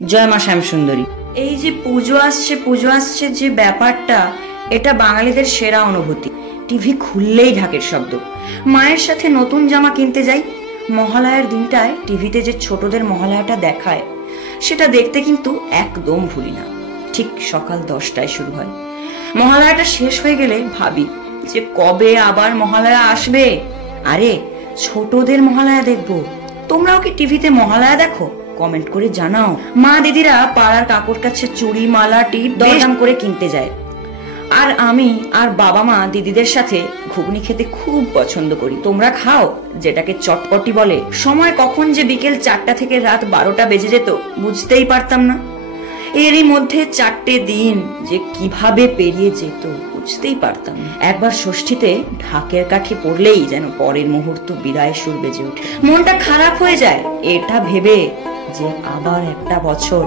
জয় মা শ্যামসুন্দরী। এই যে পুজো আসছে যে ব্যাপারটা, এটা বাঙালিদের সেরা অনুভূতি। টিভি খুললেই ঢাকের শব্দ। মায়ের সাথে নতুন জামা কিনতে যাই, মহালয়ার দিনটায় টিভিতে যে ছোটদের মহালয়াটা দেখায়, সেটা দেখতে কিন্তু একদম ভুলি না। ঠিক সকাল 10টায় শুরু হয়। মহালয়াটা শেষ হয়ে গেলে ভাবি যে কবে আবার মহালয়া আসবে। আরে ছোটদের মহালয়া দেখবো। তোমরাও কি টিভিতে মহালয়া দেখো? কমেন্ট করে জানাও। মা দিদিরা পাড়ার কাকুর কাছে চুড়ি মালা টিপ দরদাম করে কিনতে যায়, আর আমি আর বাবা মা দিদিদের সাথে ঘুগনি খেতে খুব পছন্দ করি। তোমরা খাও, যেটাকে চটপটি বলে। সময় কখন যে বিকেল 4টা থেকে রাত 12টা বেজে যেত বুঝতেই পারতাম না। এরই মধ্যে 4টে দিন যে কিভাবে পেরিয়ে যেত বুঝতেই পারতাম না। একবার ষষ্ঠীতে ঢাকের কাঠি পড়লেই যেন পরের মুহূর্ত বিদায় সুর বেজে ওঠে। মনটা খারাপ হয়ে যায় এটা ভেবে যে আবার একটা বছর